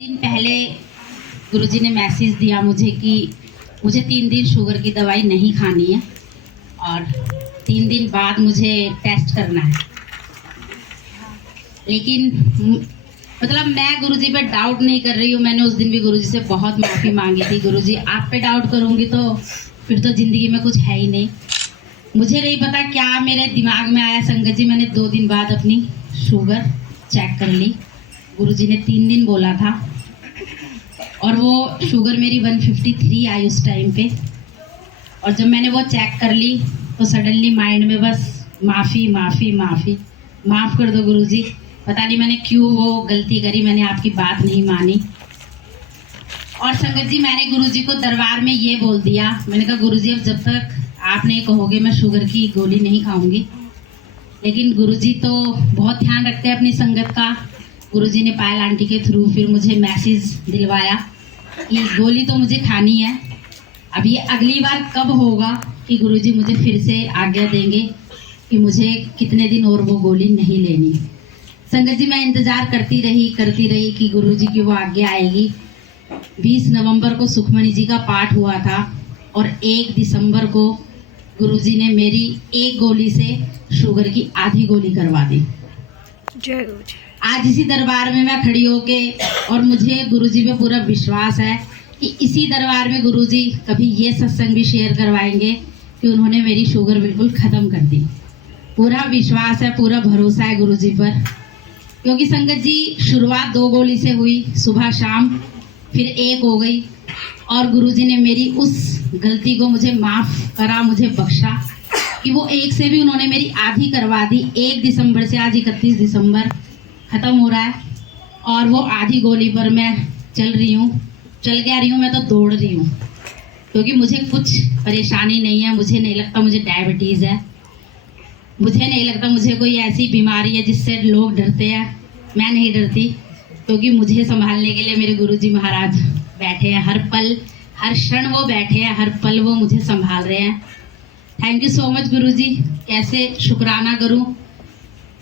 दिन पहले गुरुजी ने मैसेज दिया मुझे कि मुझे 3 दिन शुगर की दवाई नहीं खानी है और 3 दिन बाद मुझे टेस्ट करना है। लेकिन मतलब मैं गुरुजी पे डाउट नहीं कर रही हूँ। मैंने उस दिन भी गुरुजी से बहुत माफ़ी मांगी थी। गुरुजी आप पे डाउट करूँगी तो फिर तो ज़िंदगी में कुछ है ही नहीं। मुझे नहीं पता क्या मेरे दिमाग में आया संगत जी, मैंने 2 दिन बाद अपनी शुगर चेक कर ली। गुरुजी ने 3 दिन बोला था और वो शुगर मेरी 153 आई उस टाइम पे। और जब मैंने वो चेक कर ली तो सडनली माइंड में बस माफ़ी माफ़ी माफ़ी, माफ़ कर दो गुरुजी, पता नहीं मैंने क्यों वो गलती करी, मैंने आपकी बात नहीं मानी। और संगत जी मैंने गुरुजी को दरबार में ये बोल दिया, मैंने कहा गुरुजी अब जब तक आप नहीं कहोगे मैं शुगर की गोली नहीं खाऊंगी। लेकिन गुरुजी तो बहुत ध्यान रखते हैं अपनी संगत का। गुरुजी ने पायल आंटी के थ्रू फिर मुझे मैसेज दिलवाया कि गोली तो मुझे खानी है। अब ये अगली बार कब होगा कि गुरुजी मुझे फिर से आज्ञा देंगे कि मुझे कितने दिन और वो गोली नहीं लेनी। संगत जी मैं इंतज़ार करती रही कि गुरुजी की वो आज्ञा आएगी। 20 नवंबर को सुखमणि जी का पाठ हुआ था और 1 दिसंबर को गुरुजी ने मेरी एक गोली से शुगर की आधी गोली करवा दी। जय गुरु जी। आज इसी दरबार में मैं खड़ी होके और मुझे गुरुजी पे पूरा विश्वास है कि इसी दरबार में गुरुजी कभी ये सत्संग भी शेयर करवाएंगे कि उन्होंने मेरी शुगर बिल्कुल ख़त्म कर दी। पूरा विश्वास है, पूरा भरोसा है गुरुजी पर। क्योंकि संगत जी शुरुआत 2 गोली से हुई, सुबह शाम, फिर 1 हो गई और गुरुजी ने मेरी उस गलती को मुझे माफ़ करा, मुझे बख्शा कि वो 1 से भी उन्होंने मेरी आधी करवा दी। 1 दिसंबर से आज 31 दिसंबर ख़त्म हो रहा है और वो आधी गोली पर मैं चल के आ रही हूँ। मैं तो दौड़ रही हूँ क्योंकि मुझे कुछ परेशानी नहीं है। मुझे नहीं लगता मुझे डायबिटीज़ है, मुझे नहीं लगता मुझे कोई ऐसी बीमारी है जिससे लोग डरते हैं। मैं नहीं डरती क्योंकि मुझे संभालने के लिए मेरे गुरुजी महाराज बैठे हैं। हर पल हर क्षण वो बैठे हैं, हर पल वो मुझे संभाल रहे हैं। थैंक यू सो मच गुरुजी। कैसे शुक्राना करूं,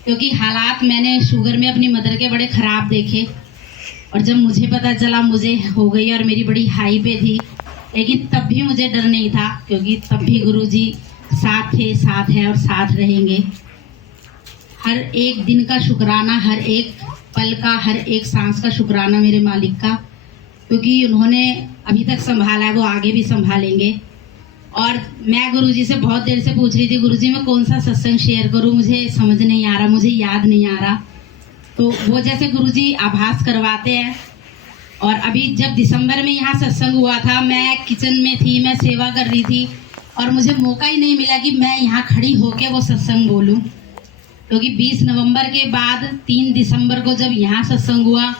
क्योंकि हालात मैंने शुगर में अपनी मदर के बड़े ख़राब देखे और जब मुझे पता चला मुझे हो गई और मेरी बड़ी हाई पे थी, लेकिन तब भी मुझे डर नहीं था क्योंकि तब भी गुरुजी साथ थे, साथ हैं और साथ रहेंगे। हर एक दिन का शुक्राना, हर एक पल का, हर एक सांस का शुक्राना मेरे मालिक का, क्योंकि उन्होंने अभी तक संभाला है, वो आगे भी संभालेंगे। और मैं गुरुजी से बहुत देर से पूछ रही थी गुरुजी मैं कौन सा सत्संग शेयर करूं, मुझे समझ नहीं आ रहा, मुझे याद नहीं आ रहा। तो वो जैसे गुरुजी आभास करवाते हैं। और अभी जब दिसंबर में यहाँ सत्संग हुआ था, मैं किचन में थी, मैं सेवा कर रही थी और मुझे मौका ही नहीं मिला कि मैं यहाँ खड़ी होके वो सत्संग बोलूँ। क्योंकि 20 नवंबर के बाद 3 दिसंबर को जब यहाँ सत्संग हुआ,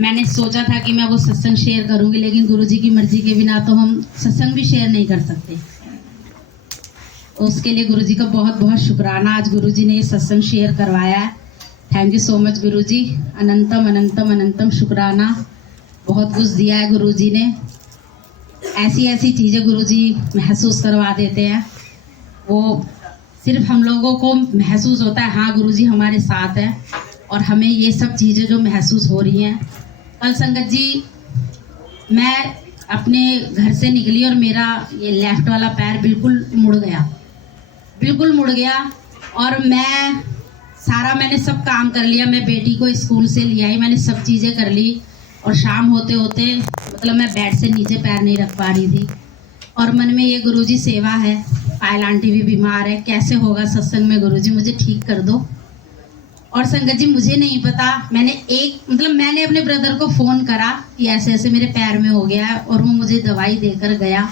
मैंने सोचा था कि मैं वो सत्संग शेयर करूँगी, लेकिन गुरुजी की मर्जी के बिना तो हम सत्संग भी शेयर नहीं कर सकते। उसके लिए गुरुजी का बहुत बहुत शुक्राना। आज गुरुजी ने ये सत्संग शेयर करवाया है। थैंक यू सो मच गुरुजी। अनंतम अनंतम अनंतम शुक्राना। बहुत कुछ दिया है गुरुजी ने। ऐसी ऐसी चीज़ें गुरुजी महसूस करवा देते हैं, वो सिर्फ हम लोगों को महसूस होता है हाँ गुरुजी हमारे साथ है। और हमें ये सब चीज़ें जो महसूस हो रही हैं, कल संगत जी मैं अपने घर से निकली और मेरा ये लेफ्ट वाला पैर बिल्कुल मुड़ गया और मैंने सब काम कर लिया। मैं बेटी को स्कूल से ले आई, मैंने सब चीज़ें कर ली और शाम होते होते मतलब मैं बेड से नीचे पैर नहीं रख पा रही थी। और मन में ये गुरुजी सेवा है, पायल आंटी भी बीमार है, कैसे होगा सत्संग में गुरुजी, मुझे ठीक कर दो। और संगत जी मुझे नहीं पता, मैंने अपने ब्रदर को फ़ोन करा कि ऐसे ऐसे मेरे पैर में हो गया है और वो मुझे दवाई देकर गया।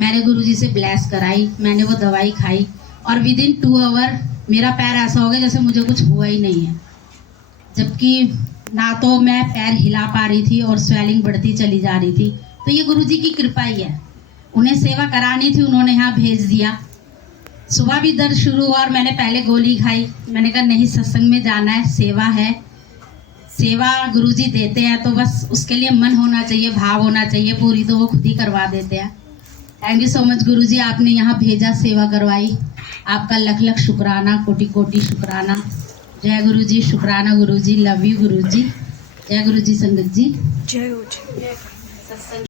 मैंने गुरुजी से ब्लेस कराई, मैंने वो दवाई खाई और विदिन 2 आवर मेरा पैर ऐसा हो गया जैसे मुझे कुछ हुआ ही नहीं है। जबकि ना तो मैं पैर हिला पा रही थी और स्वेलिंग बढ़ती चली जा रही थी। तो ये गुरुजी की कृपा ही है। उन्हें सेवा करानी थी, उन्होंने यहाँ भेज दिया। सुबह भी दर्द शुरू हुआ और मैंने पहले गोली खाई। मैंने कहा नहीं, सत्संग में जाना है, सेवा है, सेवा गुरुजी देते हैं तो बस उसके लिए मन होना चाहिए, भाव होना चाहिए, पूरी तो वो खुद ही करवा देते हैं। थैंक यू सो मच गुरुजी, आपने यहाँ भेजा, सेवा करवाई, आपका लख लख शुक्राना, कोटि कोटि शुक्राना। जय गुरुजी, शुक्राना गुरुजी, लव यू गुरुजी। जय गुरु जी संगत जी। जय गुरु जी।